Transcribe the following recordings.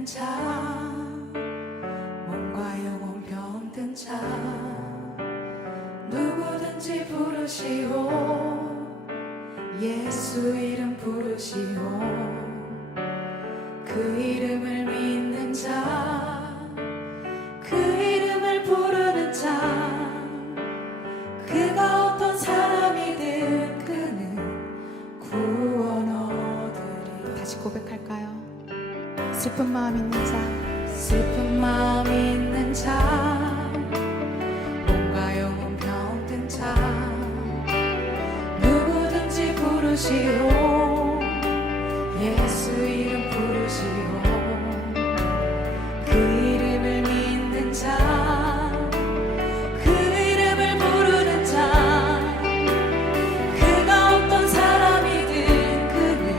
믿는 자, 몸과 영혼 병든 자, 누구든지 부르시오. 예수 이름 부르시오. 그 이름을 믿는 자, 그 이름을 부르는 자, 그가 어떤 사람이든 그는 구원 얻으리. 다시 고백할까요? 슬픈 마음 있는 자, 슬픈 마음 있는 자, 몸과 영혼 병든 자, 누구든지 부르시오. 예수 이름 부르시오. 그 이름을 믿는 자, 그 이름을 부르는 자, 그가 어떤 사람이든 그는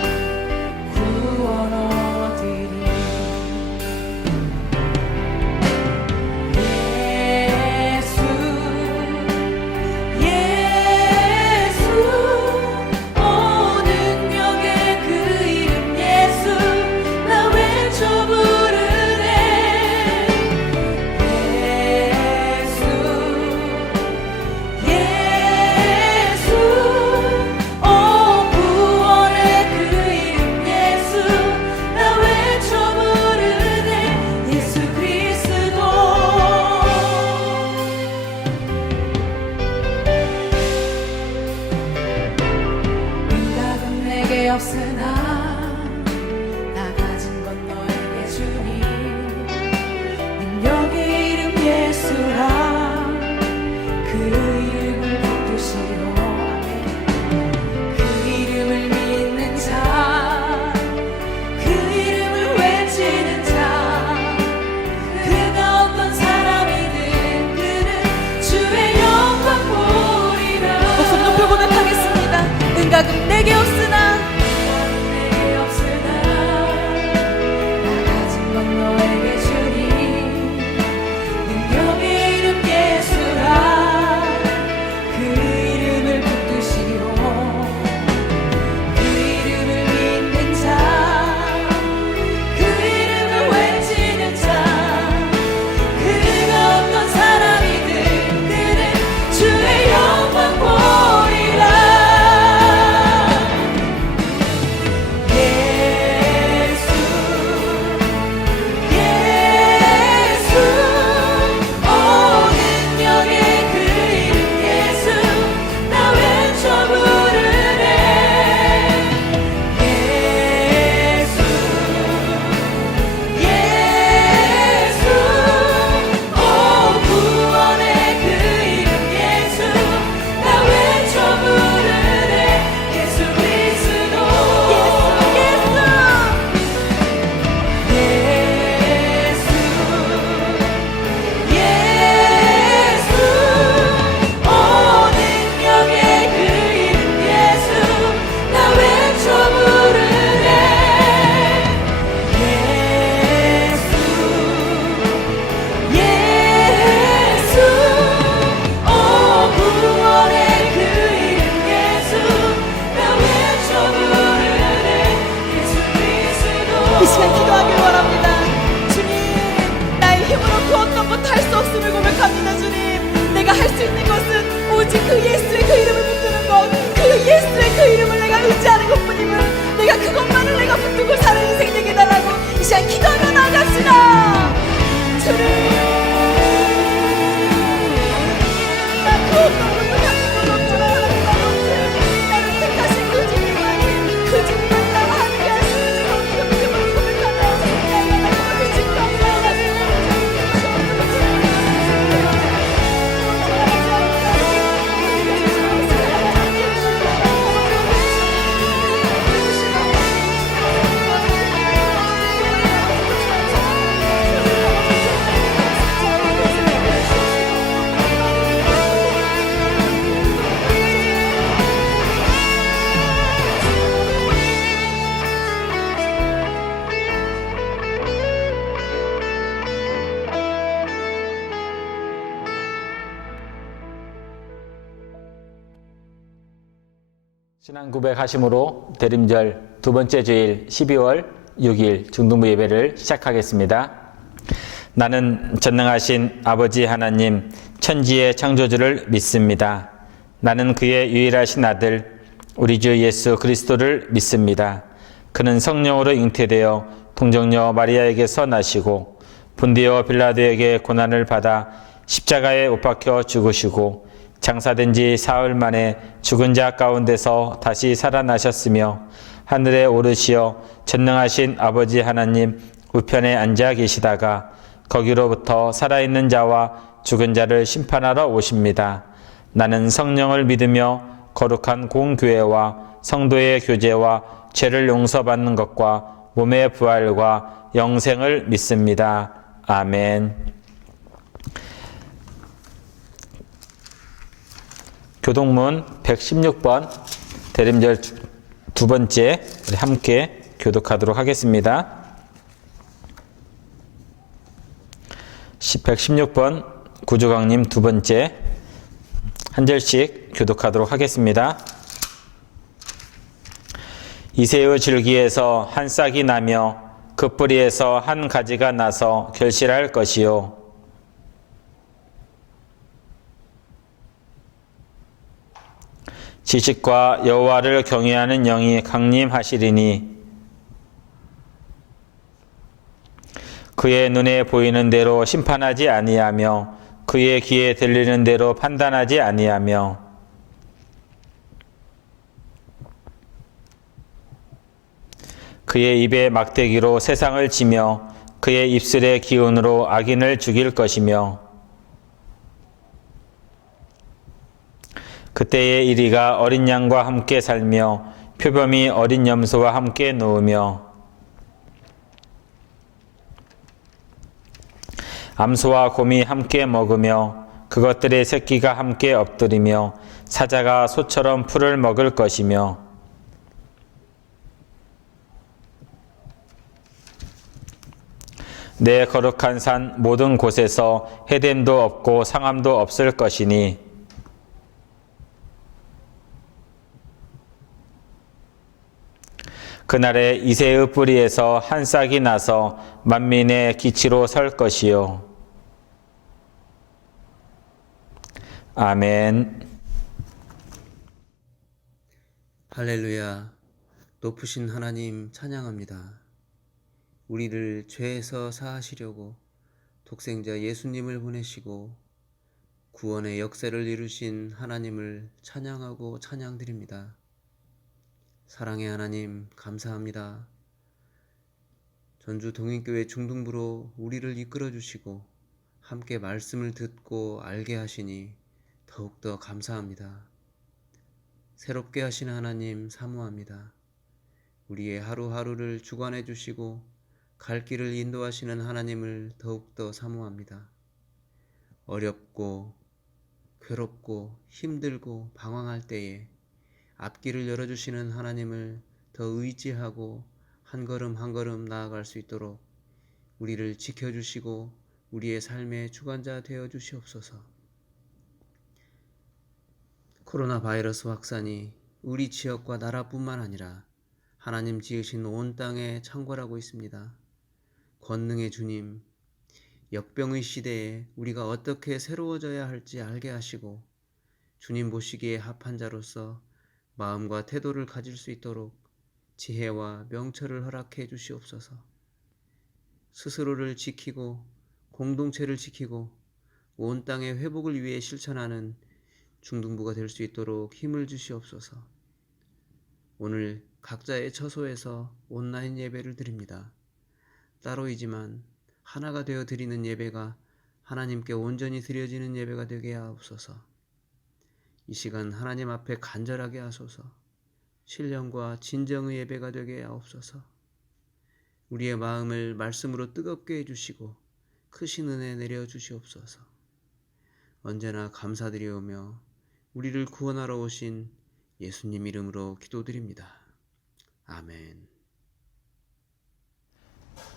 구원 얻으리. 예수 예수 오 능력의 그 이름 예수 나 외쳐 부르네. 예수 예수 오 구원의 그 이름 예수 나 외쳐 부르네. 예수 그리스도 응답은 내게 없으나 나 가진 건 너에게 주니. 능력의 이름 예수라 그 이름을 붙드시오. 그 이름을 믿는 자, 그 이름을 외치는 자, 그가 어떤 사람이든 그는 주의 영광 보리라. 목소리 높여 고백하겠습니다. 응답은 내게 없으나 내게 없으나 나 가진 건 너에게 주니. 능력의 이름 예수라 그 이름을 붙드시오. 그 이름을 믿는 자, 그 이름을 외치는 자, 그가 어떤 사람이든 그는 주의 영광 보리라. 예수 예수 오 능력의 그 이름 예수 나 외쳐 부르네. 예수 예수 오 구원의 그 이름 예수 나 외쳐 부르네. 예수 그리스도 예수 예수 오 능력의 그 이름 예수 나 외쳐 부르네. 예수 예수 오 구원의 그 이름 예수 나 외쳐 부르네. 예수 그리스도 이 시간 기도하길 원합니다. 주님, 나의 힘으로 그 어떤 것도 할 수 없음을 고백합니다. 주님, 내가 할 수 있는 것은 오직 그 예수의 그 이름을 붙드는 것, 그 예수의 그 이름을 내가 의지하는 것뿐임을, 내가 그것만을 내가 붙들고 사는 인생 되게 해달라고 이 시간 기도하며 나아갑시다. 주님, 나 그 어떤 것도 가진 것 없지만 하나님 아버지, 나를 택하신 그 주님만이, 그 주님만이 나와 함께 하시는 주 거기서 믿음으로 고백하며 내가 나를 지금 감사하가지고 신앙 고백하심으로 대림절 두 번째 주일 12월 6일 중등부 예배를 시작하겠습니다. 나는 전능하신 아버지 하나님 천지의 창조주를 믿습니다. 나는 그의 유일하신 아들 우리 주 예수 그리스도를 믿습니다. 그는 성령으로 잉태되어 동정녀 마리아에게서 나시고 본디오 빌라도에게 고난을 받아 십자가에 못 박혀 죽으시고 장사된 지 사흘 만에 죽은 자 가운데서 다시 살아나셨으며 하늘에 오르시어 전능하신 아버지 하나님 우편에 앉아 계시다가 거기로부터 살아있는 자와 죽은 자를 심판하러 오십니다. 나는 성령을 믿으며 거룩한 공교회와 성도의 교제와 죄를 용서받는 것과 몸의 부활과 영생을 믿습니다. 아멘. 교독문 116번 대림절 두 번째 우리 함께 교독하도록 하겠습니다. 116번 구조강님 두 번째 한 절씩 교독하도록 하겠습니다. 이새의 줄기에서 한 싹이 나며 그 뿌리에서 한 가지가 나서 결실할 것이요 지식과 여호와를 경외하는 영이 강림하시리니 그의 눈에 보이는 대로 심판하지 아니하며 그의 귀에 들리는 대로 판단하지 아니하며 그의 입에 막대기로 세상을 치며 그의 입술의 기운으로 악인을 죽일 것이며 그때의 이리가 어린 양과 함께 살며 표범이 어린 염소와 함께 누우며 암소와 곰이 함께 먹으며 그것들의 새끼가 함께 엎드리며 사자가 소처럼 풀을 먹을 것이며 내 거룩한 산 모든 곳에서 해됨도 없고 상함도 없을 것이니 그날에 이새의 뿌리에서 한 싹이 나서 만민의 기치로 설 것이요 아멘. 할렐루야. 높으신 하나님 찬양합니다. 우리를 죄에서 사하시려고 독생자 예수님을 보내시고 구원의 역사를 이루신 하나님을 찬양하고 찬양드립니다. 사랑의 하나님 감사합니다. 전주 동인교회 중등부로 우리를 이끌어 주시고 함께 말씀을 듣고 알게 하시니 더욱더 감사합니다. 새롭게 하신 하나님 사모합니다. 우리의 하루하루를 주관해 주시고 갈 길을 인도하시는 하나님을 더욱더 사모합니다. 어렵고 괴롭고 힘들고 방황할 때에 앞길을 열어주시는 하나님을 더 의지하고 한 걸음 한 걸음 나아갈 수 있도록 우리를 지켜주시고 우리의 삶의 주관자 되어 주시옵소서. 코로나 바이러스 확산이 우리 지역과 나라뿐만 아니라 하나님 지으신 온 땅에 창궐하고 있습니다. 권능의 주님, 역병의 시대에 우리가 어떻게 새로워져야 할지 알게 하시고 주님 보시기에 합한 자로서 마음과 태도를 가질 수 있도록 지혜와 명철을 허락해 주시옵소서. 스스로를 지키고 공동체를 지키고 온 땅의 회복을 위해 실천하는 중등부가 될 수 있도록 힘을 주시옵소서. 오늘 각자의 처소에서 온라인 예배를 드립니다. 따로이지만 하나가 되어 드리는 예배가 하나님께 온전히 드려지는 예배가 되게 하옵소서. 이 시간 하나님 앞에 간절하게 하소서. 신령과 진정의 예배가 되게 하옵소서. 우리의 마음을 말씀으로 뜨겁게 해주시고 크신 은혜 내려주시옵소서. 언제나 감사드리오며 우리를 구원하러 오신 예수님 이름으로 기도드립니다. 아멘.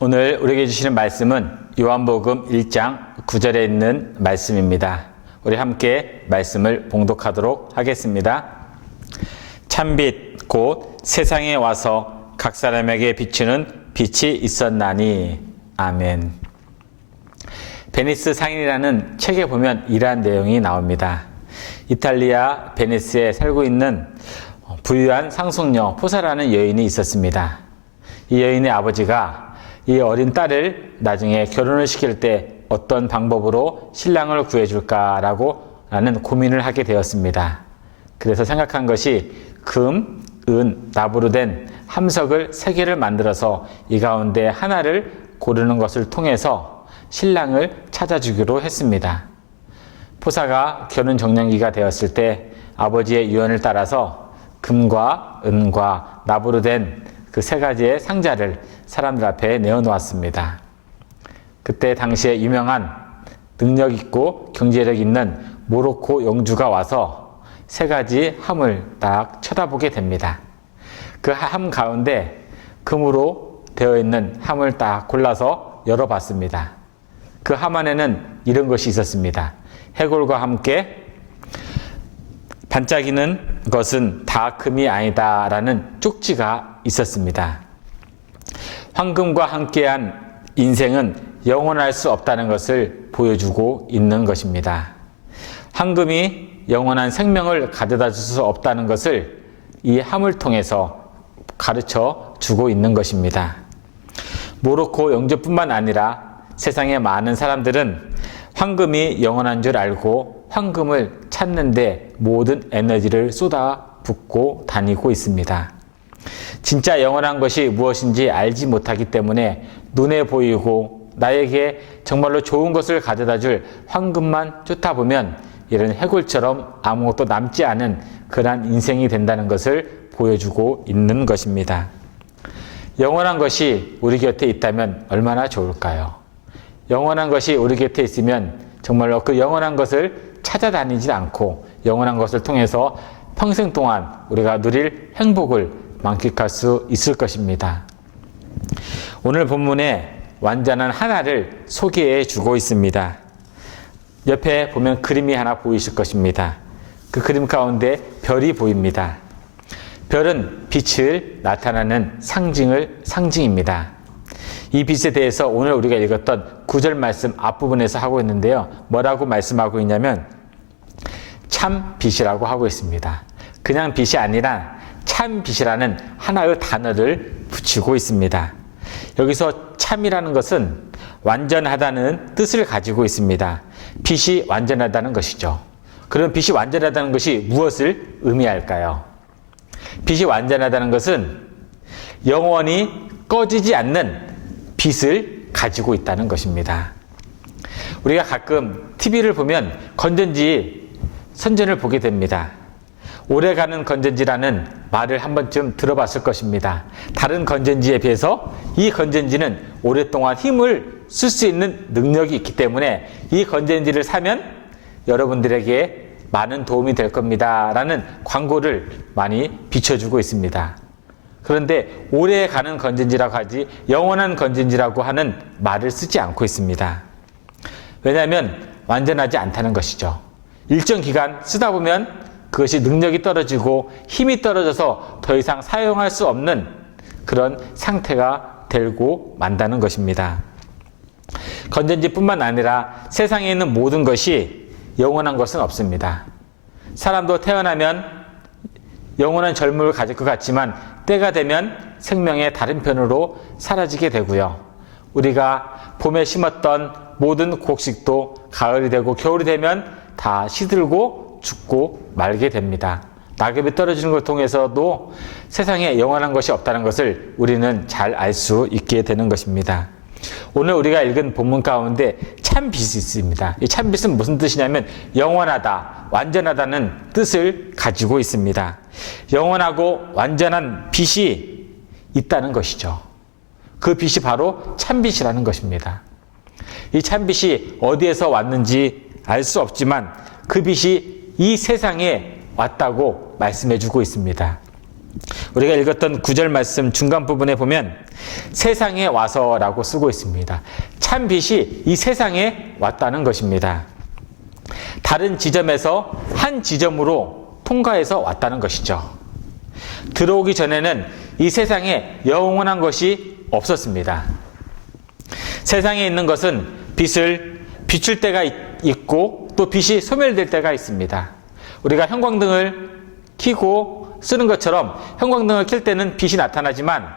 오늘 우리에게 주시는 말씀은 요한복음 1장 9절에 있는 말씀입니다. 우리 함께 말씀을 봉독하도록 하겠습니다. 참빛 곧 세상에 와서 각 사람에게 비추는 빛이 있었나니. 아멘. 베니스 상인이라는 책에 보면 이러한 내용이 나옵니다. 이탈리아 베니스에 살고 있는 부유한 상속녀 포사라는 여인이 있었습니다. 이 여인의 아버지가 이 어린 딸을 나중에 결혼을 시킬 때 어떤 방법으로 신랑을 구해줄까라는 고민을 하게 되었습니다. 그래서 생각한 것이 금, 은, 납으로 된 함석을 3개를 만들어서 이 가운데 하나를 고르는 것을 통해서 신랑을 찾아주기로 했습니다. 포사가 결혼 정년기가 되었을 때 아버지의 유언을 따라서 금과 은과 납으로 된 그 3가지의 상자를 사람들 앞에 내어놓았습니다. 그때 당시에 유명한 능력 있고 경제력 있는 모로코 영주가 와서 3가지 함을 딱 쳐다보게 됩니다. 그 함 가운데 금으로 되어 있는 함을 딱 골라서 열어봤습니다. 그 함 안에는 이런 것이 있었습니다. 해골과 함께 반짝이는 것은 다 금이 아니다 라는 쪽지가 있었습니다. 황금과 함께한 인생은 영원할 수 없다는 것을 보여주고 있는 것입니다. 황금이 영원한 생명을 가져다 줄 수 없다는 것을 이 함을 통해서 가르쳐 주고 있는 것입니다. 모로코 영주뿐만 아니라 세상의 많은 사람들은 황금이 영원한 줄 알고 황금을 찾는데 모든 에너지를 쏟아붓고 다니고 있습니다. 진짜 영원한 것이 무엇인지 알지 못하기 때문에 눈에 보이고 나에게 정말로 좋은 것을 가져다 줄 황금만 쫓아보면 이런 해골처럼 아무것도 남지 않은 그러한 인생이 된다는 것을 보여주고 있는 것입니다. 영원한 것이 우리 곁에 있다면 얼마나 좋을까요? 영원한 것이 우리 곁에 있으면 정말로 그 영원한 것을 찾아다니지 않고 영원한 것을 통해서 평생 동안 우리가 누릴 행복을 만끽할 수 있을 것입니다. 오늘 본문에 완전한 하나를 소개해 주고 있습니다. 옆에 보면 그림이 하나 보이실 것입니다. 그 그림 가운데 별이 보입니다. 별은 빛을 나타나는 상징입니다. 이 빛에 대해서 오늘 우리가 읽었던 9절 말씀 앞부분에서 하고 있는데요. 뭐라고 말씀하고 있냐면 참 빛이라고 하고 있습니다. 그냥 빛이 아니라 참 빛이라는 하나의 단어를 붙이고 있습니다. 여기서 참이라는 것은 완전하다는 뜻을 가지고 있습니다. 빛이 완전하다는 것이죠. 그럼 빛이 완전하다는 것이 무엇을 의미할까요? 빛이 완전하다는 것은 영원히 꺼지지 않는 빛을 가지고 있다는 것입니다. 우리가 가끔 TV를 보면 건전지 선전을 보게 됩니다. 오래가는 건전지라는 말을 한 번쯤 들어봤을 것입니다. 다른 건전지에 비해서 이 건전지는 오랫동안 힘을 쓸 수 있는 능력이 있기 때문에 이 건전지를 사면 여러분들에게 많은 도움이 될 겁니다 라는 광고를 많이 비춰주고 있습니다. 그런데 오래가는 건전지라고 하지 영원한 건전지라고 하는 말을 쓰지 않고 있습니다. 왜냐하면 완전하지 않다는 것이죠. 일정 기간 쓰다 보면 그것이 능력이 떨어지고 힘이 떨어져서 더 이상 사용할 수 없는 그런 상태가 되고 만다는 것입니다. 건전지뿐만 아니라 세상에 있는 모든 것이 영원한 것은 없습니다. 사람도 태어나면 영원한 젊음을 가질 것 같지만 때가 되면 생명의 다른 편으로 사라지게 되고요. 우리가 봄에 심었던 모든 곡식도 가을이 되고 겨울이 되면 다 시들고 죽고 말게 됩니다. 낙엽이 떨어지는 것을 통해서도 세상에 영원한 것이 없다는 것을 우리는 잘 알 수 있게 되는 것입니다. 오늘 우리가 읽은 본문 가운데 참빛이 있습니다. 이 참빛은 무슨 뜻이냐면 영원하다, 완전하다는 뜻을 가지고 있습니다. 영원하고 완전한 빛이 있다는 것이죠. 그 빛이 바로 참빛이라는 것입니다. 이 참빛이 어디에서 왔는지 알 수 없지만 그 빛이 이 세상에 왔다고 말씀해 주고 있습니다. 우리가 읽었던 9절 말씀 중간 부분에 보면 세상에 와서라고 쓰고 있습니다. 참 빛이 이 세상에 왔다는 것입니다. 다른 지점에서 한 지점으로 통과해서 왔다는 것이죠. 들어오기 전에는 이 세상에 영원한 것이 없었습니다. 세상에 있는 것은 빛을 비출 때가 있고 또 빛이 소멸될 때가 있습니다. 우리가 형광등을 켜고 쓰는 것처럼 형광등을 켤 때는 빛이 나타나지만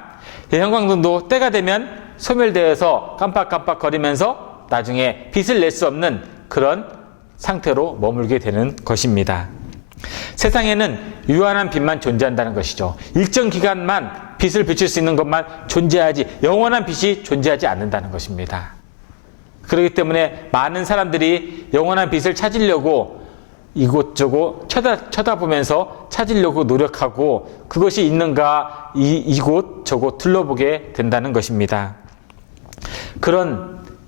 이 형광등도 때가 되면 소멸되어서 깜빡깜빡 거리면서 나중에 빛을 낼 수 없는 그런 상태로 머물게 되는 것입니다. 세상에는 유한한 빛만 존재한다는 것이죠. 일정 기간만 빛을 비출 수 있는 것만 존재하지 영원한 빛이 존재하지 않는다는 것입니다. 그렇기 때문에 많은 사람들이 영원한 빛을 찾으려고 이곳저곳 쳐다보면서 찾으려고 노력하고 그것이 있는가 이곳저곳 둘러보게 된다는 것입니다.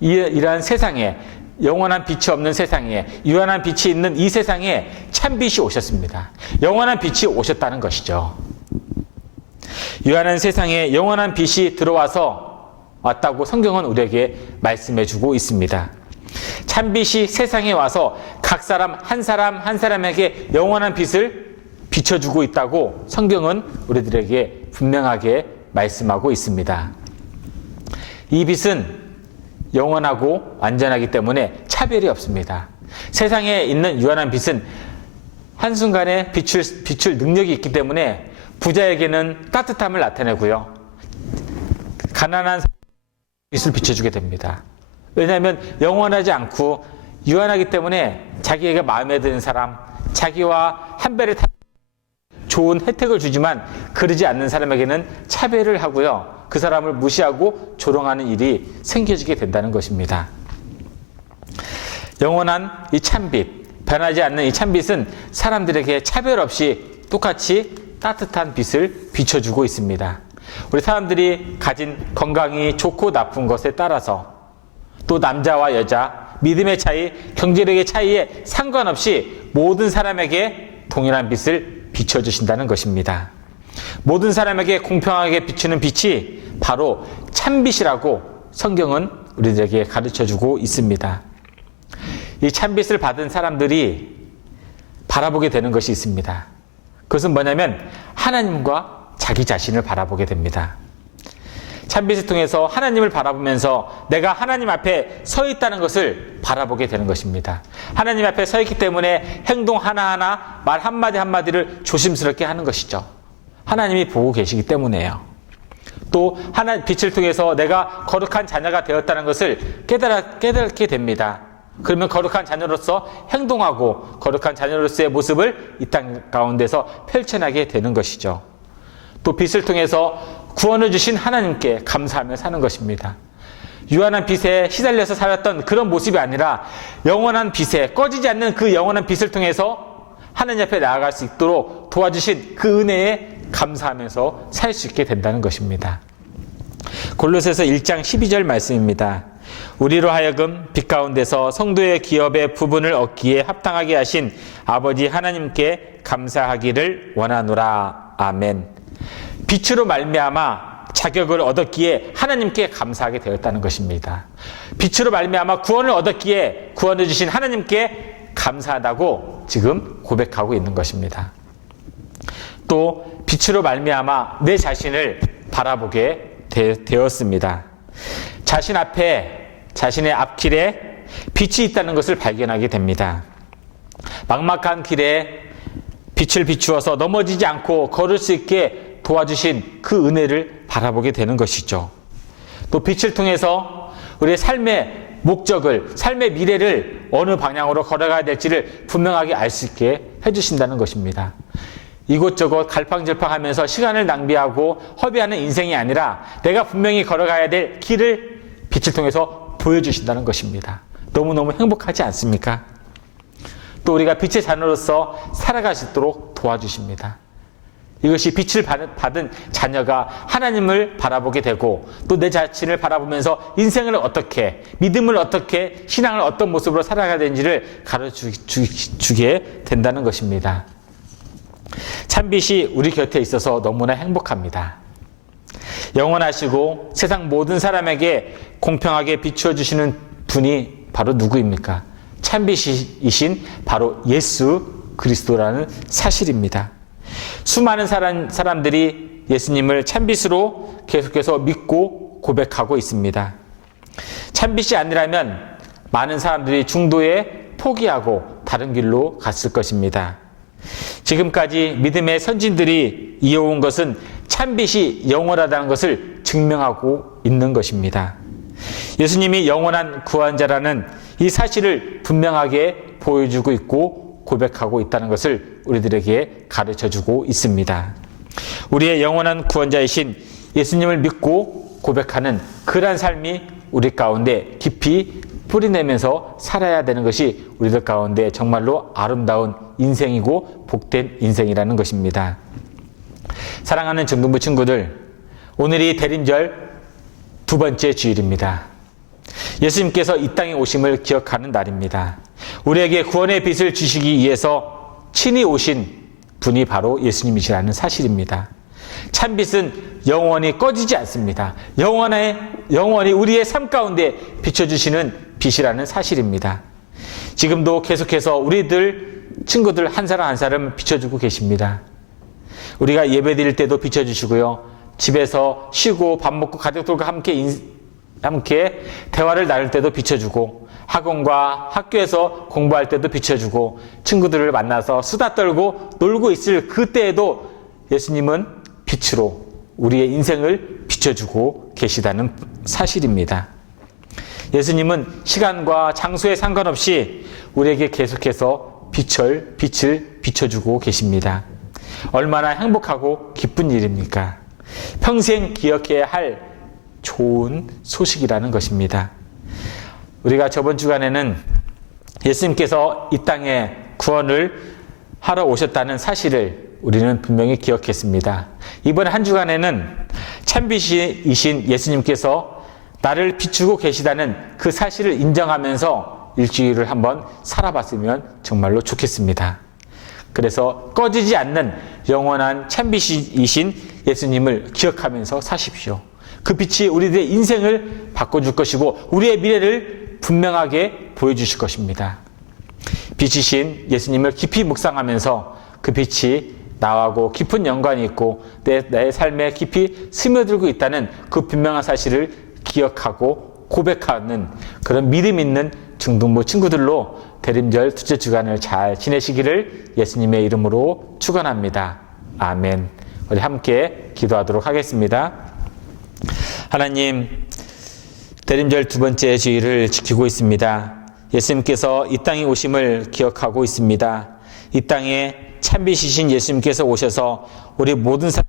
이러한 세상에 영원한 빛이 없는 세상에 유한한 빛이 있는 이 세상에 참빛이 오셨습니다. 영원한 빛이 오셨다는 것이죠. 유한한 세상에 영원한 빛이 왔다고 성경은 우리에게 말씀해 주고 있습니다. 참빛이 세상에 와서 각 사람 한 사람에게 영원한 빛을 비춰주고 있다고 성경은 우리들에게 분명하게 말씀하고 있습니다. 이 빛은 영원하고 완전하기 때문에 차별이 없습니다. 세상에 있는 유한한 빛은 한순간에 비출 능력이 있기 때문에 부자에게는 따뜻함을 나타내고요. 가난한 빛을 비춰주게 됩니다. 왜냐하면 영원하지 않고 유한하기 때문에 자기에게 마음에 드는 사람, 자기와 한 배를 타 좋은 혜택을 주지만 그러지 않는 사람에게는 차별을 하고요. 그 사람을 무시하고 조롱하는 일이 생겨지게 된다는 것입니다. 영원한 이 참빛, 변하지 않는 이 참빛은 사람들에게 차별 없이 똑같이 따뜻한 빛을 비춰주고 있습니다. 우리 사람들이 가진 건강이 좋고 나쁜 것에 따라서 또 남자와 여자, 믿음의 차이, 경제력의 차이에 상관없이 모든 사람에게 동일한 빛을 비춰주신다는 것입니다. 모든 사람에게 공평하게 비추는 빛이 바로 참빛이라고 성경은 우리들에게 가르쳐주고 있습니다. 이 참빛을 받은 사람들이 바라보게 되는 것이 있습니다. 그것은 뭐냐면 하나님과 자기 자신을 바라보게 됩니다. 참빛을 통해서 하나님을 바라보면서 내가 하나님 앞에 서 있다는 것을 바라보게 되는 것입니다. 하나님 앞에 서 있기 때문에 행동 하나하나, 말 한마디 한마디를 조심스럽게 하는 것이죠. 하나님이 보고 계시기 때문에요. 또 빛을 통해서 내가 거룩한 자녀가 되었다는 것을 깨닫게 됩니다. 그러면 거룩한 자녀로서 행동하고 거룩한 자녀로서의 모습을 이 땅 가운데서 펼쳐나게 되는 것이죠. 또 빛을 통해서 구원을 주신 하나님께 감사하며 사는 것입니다. 유한한 빛에 시달려서 살았던 그런 모습이 아니라 영원한 빛에 꺼지지 않는 그 영원한 빛을 통해서 하나님 앞에 나아갈 수 있도록 도와주신 그 은혜에 감사하면서 살 수 있게 된다는 것입니다. 골로새서 1장 12절 말씀입니다. 우리로 하여금 빛 가운데서 성도의 기업의 부분을 얻기에 합당하게 하신 아버지 하나님께 감사하기를 원하노라. 아멘. 빛으로 말미암아 자격을 얻었기에 하나님께 감사하게 되었다는 것입니다. 빛으로 말미암아 구원을 얻었기에 구원을 주신 하나님께 감사하다고 지금 고백하고 있는 것입니다. 또 빛으로 말미암아 내 자신을 바라보게 되었습니다. 자신의 앞길에 빛이 있다는 것을 발견하게 됩니다. 막막한 길에 빛을 비추어서 넘어지지 않고 걸을 수 있게 도와주신 그 은혜를 바라보게 되는 것이죠. 또 빛을 통해서 우리의 삶의 목적을, 삶의 미래를 어느 방향으로 걸어가야 될지를 분명하게 알 수 있게 해주신다는 것입니다. 이곳저곳 갈팡질팡하면서 시간을 낭비하고 허비하는 인생이 아니라 내가 분명히 걸어가야 될 길을 빛을 통해서 보여주신다는 것입니다. 너무너무 행복하지 않습니까? 또 우리가 빛의 자녀로서 살아갈 수 있도록 도와주십니다. 이것이 빛을 받은 자녀가 하나님을 바라보게 되고 또 내 자신을 바라보면서 인생을 어떻게, 믿음을 어떻게, 신앙을 어떤 모습으로 살아가야 되는지를 가르쳐주게 된다는 것입니다. 참빛이 우리 곁에 있어서 너무나 행복합니다. 영원하시고 세상 모든 사람에게 공평하게 비추어주시는 분이 바로 누구입니까? 참빛이신 바로 예수 그리스도라는 사실입니다. 수많은 사람들이 예수님을 참빛으로 계속해서 믿고 고백하고 있습니다. 참빛이 아니라면 많은 사람들이 중도에 포기하고 다른 길로 갔을 것입니다. 지금까지 믿음의 선진들이 이어온 것은 참빛이 영원하다는 것을 증명하고 있는 것입니다. 예수님이 영원한 구원자라는 이 사실을 분명하게 보여주고 있고 고백하고 있다는 것을 우리들에게 가르쳐주고 있습니다. 우리의 영원한 구원자이신 예수님을 믿고 고백하는 그러한 삶이 우리 가운데 깊이 뿌리내면서 살아야 되는 것이 우리들 가운데 정말로 아름다운 인생이고 복된 인생이라는 것입니다. 사랑하는 정동부 친구들, 오늘이 대림절 두 번째 주일입니다. 예수님께서 이 땅에 오심을 기억하는 날입니다. 우리에게 구원의 빛을 주시기 위해서 친히 오신 분이 바로 예수님이시라는 사실입니다. 참빛은 영원히 꺼지지 않습니다. 영원히 우리의 삶 가운데 비춰주시는 빛이라는 사실입니다. 지금도 계속해서 우리들 친구들 한 사람 한 사람 비춰주고 계십니다. 우리가 예배 드릴 때도 비춰주시고요. 집에서 쉬고 밥 먹고 가족들과 함께 대화를 나눌 때도 비춰주고, 학원과 학교에서 공부할 때도 비춰주고, 친구들을 만나서 수다 떨고 놀고 있을 그때에도 예수님은 빛으로 우리의 인생을 비춰주고 계시다는 사실입니다. 예수님은 시간과 장소에 상관없이 우리에게 계속해서 빛을 비춰주고 계십니다. 얼마나 행복하고 기쁜 일입니까? 평생 기억해야 할 좋은 소식이라는 것입니다. 우리가 저번 주간에는 예수님께서 이 땅에 구원을 하러 오셨다는 사실을 우리는 분명히 기억했습니다. 이번 한 주간에는 참빛이신 예수님께서 나를 비추고 계시다는 그 사실을 인정하면서 일주일을 한번 살아봤으면 정말로 좋겠습니다. 그래서 꺼지지 않는 영원한 참빛이신 예수님을 기억하면서 사십시오. 그 빛이 우리들의 인생을 바꿔줄 것이고 우리의 미래를 분명하게 보여주실 것입니다. 빛이신 예수님을 깊이 묵상하면서 그 빛이 나하고 깊은 연관이 있고 내 삶에 깊이 스며들고 있다는 그 분명한 사실을 기억하고 고백하는 그런 믿음 있는 중등부 친구들로 대림절 둘째 주간을 잘 지내시기를 예수님의 이름으로 축원합니다. 아멘. 우리 함께 기도하도록 하겠습니다. 하나님, 대림절 두 번째 주일을 지키고 있습니다. 예수님께서 이 땅에 오심을 기억하고 있습니다. 이 땅에 참빛이신 예수님께서 오셔서 우리 모든 사람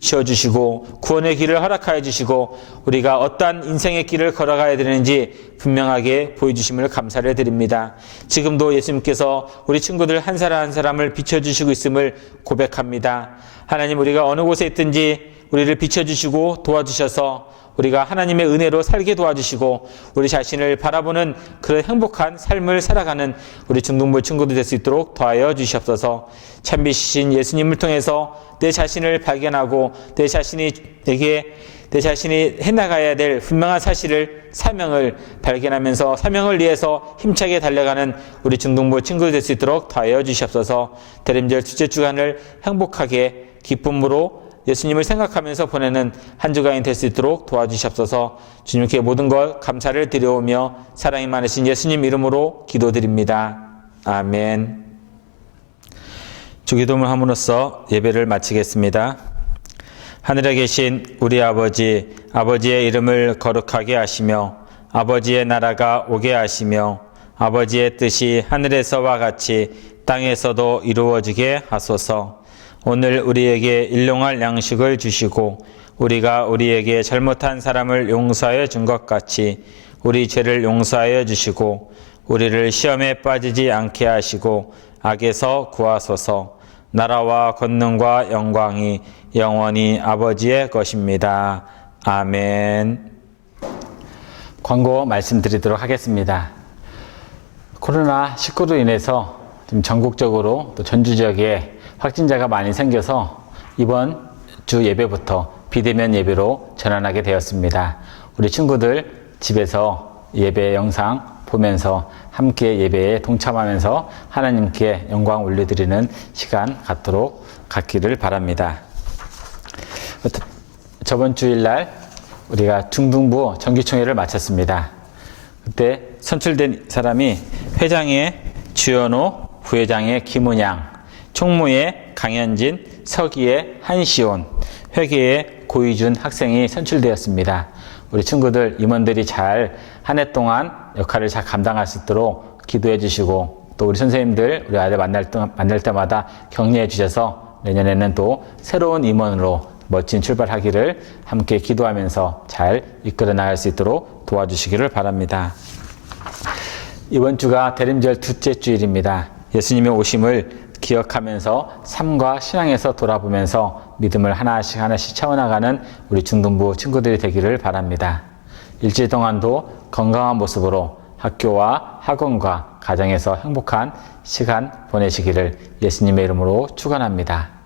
지어주시고 구원의 길을 허락하여 주시고 우리가 어떠한 인생의 길을 걸어가야 되는지 분명하게 보여주심을 감사를 드립니다. 지금도 예수님께서 우리 친구들 한 사람 한 사람을 비춰주시고 있음을 고백합니다. 하나님, 우리가 어느 곳에 있든지 우리를 비춰주시고 도와주셔서 우리가 하나님의 은혜로 살게 도와주시고 우리 자신을 바라보는 그런 행복한 삶을 살아가는 우리 중등부 친구들 될 수 있도록 도와여 주시옵소서. 참빛이신 예수님을 통해서 내 자신을 발견하고 내 자신이 해나가야 될 분명한 사실을, 사명을 발견하면서 사명을 위해서 힘차게 달려가는 우리 중등부 친구들 될 수 있도록 도와여 주시옵소서. 대림절 둘째 주간을 행복하게 기쁨으로 예수님을 생각하면서 보내는 한 주간이 될 수 있도록 도와주시옵소서. 주님께 모든 것 감사를 드려오며 사랑이 많으신 예수님 이름으로 기도드립니다. 아멘. 주기도문을 함으로써 예배를 마치겠습니다. 하늘에 계신 우리 아버지, 아버지의 이름을 거룩하게 하시며 아버지의 나라가 오게 하시며 아버지의 뜻이 하늘에서와 같이 땅에서도 이루어지게 하소서. 오늘 우리에게 일용할 양식을 주시고 우리가 우리에게 잘못한 사람을 용서하여 준 것 같이 우리 죄를 용서하여 주시고 우리를 시험에 빠지지 않게 하시고 악에서 구하소서. 나라와 권능과 영광이 영원히 아버지의 것입니다. 아멘. 광고 말씀드리도록 하겠습니다. 코로나19로 인해서 지금 전국적으로 또 전주 지역에 확진자가 많이 생겨서 이번 주 예배부터 비대면 예배로 전환하게 되었습니다. 우리 친구들 집에서 예배 영상 보면서 함께 예배에 동참하면서 하나님께 영광 올려드리는 시간 갖기를 바랍니다. 저번 주일날 우리가 중등부 정기총회를 마쳤습니다. 그때 선출된 사람이 회장의 주연호, 부회장의 김은양, 총무의 강현진, 서기의 한시온, 회계의 고희준 학생이 선출되었습니다. 우리 친구들, 임원들이 잘 한 해 동안 역할을 잘 감당할 수 있도록 기도해 주시고, 또 우리 선생님들, 우리 아이들 만날 때마다 격려해 주셔서 내년에는 또 새로운 임원으로 멋진 출발하기를 함께 기도하면서 잘 이끌어 나갈 수 있도록 도와주시기를 바랍니다. 이번 주가 대림절 둘째 주일입니다. 예수님의 오심을 기억하면서 삶과 신앙에서 돌아보면서 믿음을 하나씩 채워나가는 우리 중등부 친구들이 되기를 바랍니다. 일주일 동안도 건강한 모습으로 학교와 학원과 가정에서 행복한 시간 보내시기를 예수님의 이름으로 축원합니다.